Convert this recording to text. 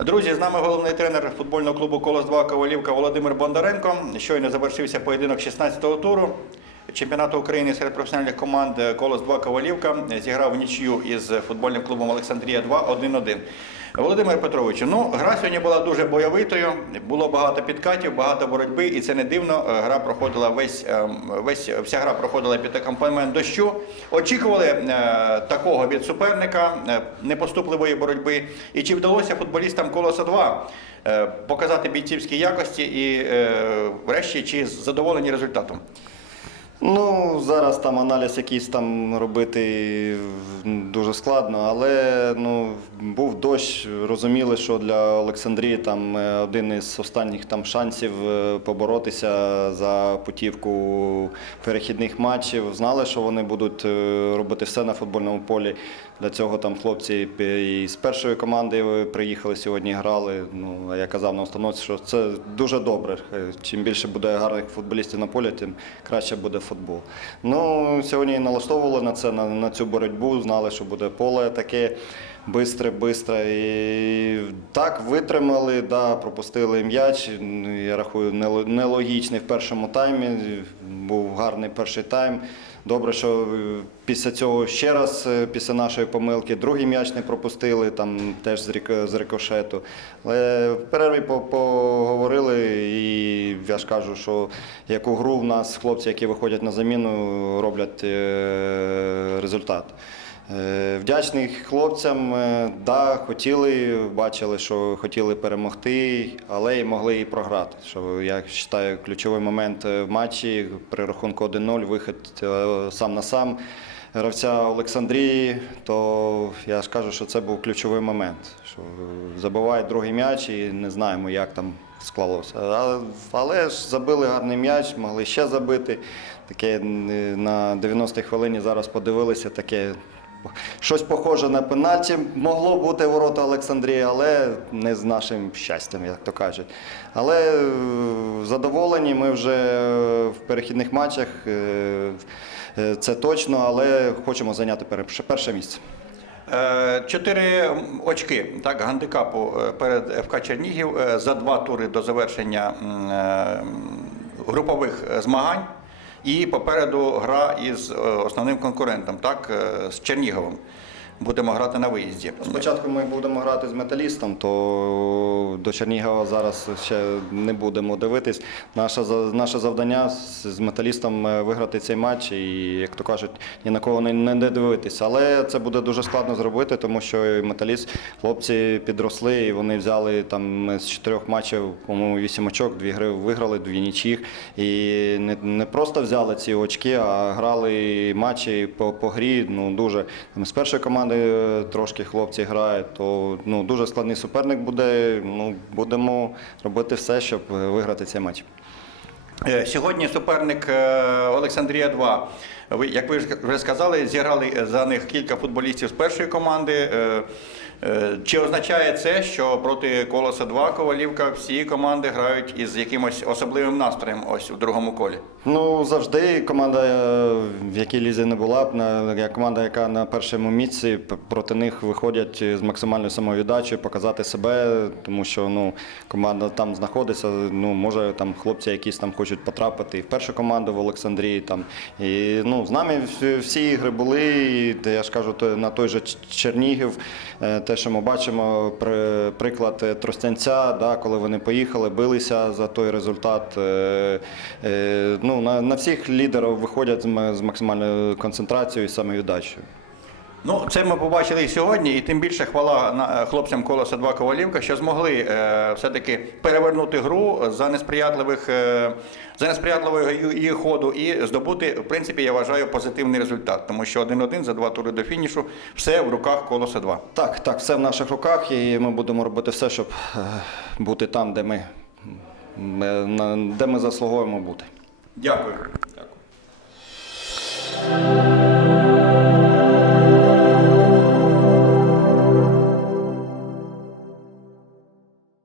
Друзі, з нами головний тренер футбольного клубу Колос 2 Ковалівка Володимир Бондаренко. Щойно завершився поєдинок 16-го туру чемпіонату України серед професіональних команд Колос 2 Ковалівка. Зіграв в нічию із футбольним клубом Олександрія 2 1-1. Володимир Петровичу, ну гра сьогодні була дуже бойовитою. Було багато підкатів, багато боротьби, і це не дивно. Е, Гра проходила весь, е, весь вся гра проходила під акомпанемент дощу. Очікували е, такого від суперника е, непоступливої боротьби. І чи вдалося футболістам Колоса 2 е, показати бійцівські якості і, е, врешті, чи задоволені результатом? Ну, зараз там аналіз якийсь там робити дуже складно, але ну, був дощ. Розуміли, що для Олександрії там е, один із останніх там шансів е, поборотися за путівку перехідних матчів. Знали, що вони будуть е, робити все на футбольному полі. Для цього там хлопці і з першої команди приїхали сьогодні, грали. Ну, я казав на установці, що це дуже добре. Чим більше буде гарних футболістів на полі, тим краще буде футбол. Ну, сьогодні налаштовували на це, на, на цю боротьбу, знали, що буде поле таке бистре, бистре. І так витримали, да, пропустили м'яч. Я рахую, нелогічний в першому таймі. Був гарний перший тайм. Добре, що після цього ще раз, е, після нашої помилки, другий м'яч не пропустили, там теж з рикошету. Але в перерві поговорили, і я ж кажу, що яку гру в нас хлопці, які виходять на заміну, роблять е, результат. Е, Вдячний хлопцям, е, да, хотіли, бачили, що хотіли перемогти, але й могли і програти. Що я вважаю, ключовий момент в матчі при рахунку 1-0, вихід сам на сам гравця Олександрії, то я ж кажу, що це був ключовий момент. Що забивають другий м'яч і не знаємо, як там склалося. Але ж забили гарний м'яч, могли ще забити. Таке е, на 90-й хвилині зараз подивилися, таке щось похоже на пенальті. Могло бути ворота Олександрії, але не з нашим щастям, як то кажуть. Але е, задоволені ми вже в перехідних матчах. е, е, Це точно, але хочемо зайняти перше місце. Е, Чотири очки так, гандикапу е, перед ФК Чернігів е, за два тури до завершення групових змагань. І попереду гра із основним конкурентом, так, з Черніговим. Будемо грати на виїзді. Спочатку ми будемо грати з металістом, то до Чернігова зараз ще не будемо дивитись. Наше, наше завдання з металістом е, виграти цей матч і, як то кажуть, ні на кого не, не дивитися. Але це буде дуже складно зробити, тому що металіст, хлопці підросли і вони взяли там з чотирьох матчів, по-моєму, вісім очок, дві гри виграли, дві нічїх. І не, не просто взяли ці очки, а грали матчі по, по грі. Ну дуже там, з першої команди е, трошки хлопці грають, то ну дуже складний суперник буде. Ну будемо робити все, щоб е, виграти цей матч. Е, Сьогодні суперник е, Олександрія 2. Ви, як ви вже сказали, зіграли за них кілька футболістів з першої команди. Е, Чи означає це, що проти Колоса 2 Ковалівка всі команди грають із якимось особливим настроєм ось у другому колі? Ну завжди команда, е, в якій лізі не була б, команда, яка на першому місці, проти них виходять з максимальною самовіддачею, показати себе, тому що ну команда там знаходиться. Ну може там хлопці якісь там хочуть потрапити і в першу команду в Олександрії. Там і ну з нами всі, ігри були. І, я ж кажу, на той же Чернігів, е, те, що ми бачимо, при, приклад е, Тростянця, да, коли вони поїхали, билися за той результат. Е, е, ну, на, на всіх лідерів виходять з, максимальною концентрацією і самовіддачею. Ну, це ми побачили і сьогодні, і тим більше хвала на- хлопцям Колоса 2 Ковалівка, що змогли е, все-таки перевернути гру за несприятливих е, за несприятливого її ходу і здобути, в принципі, я вважаю, позитивний результат, тому що 1-1 за два тури до фінішу все в руках Колоса 2. Так, так, все в наших руках, і ми будемо робити все, щоб е, бути там, де ми, ми- на- де ми заслуговуємо бути. Дякую.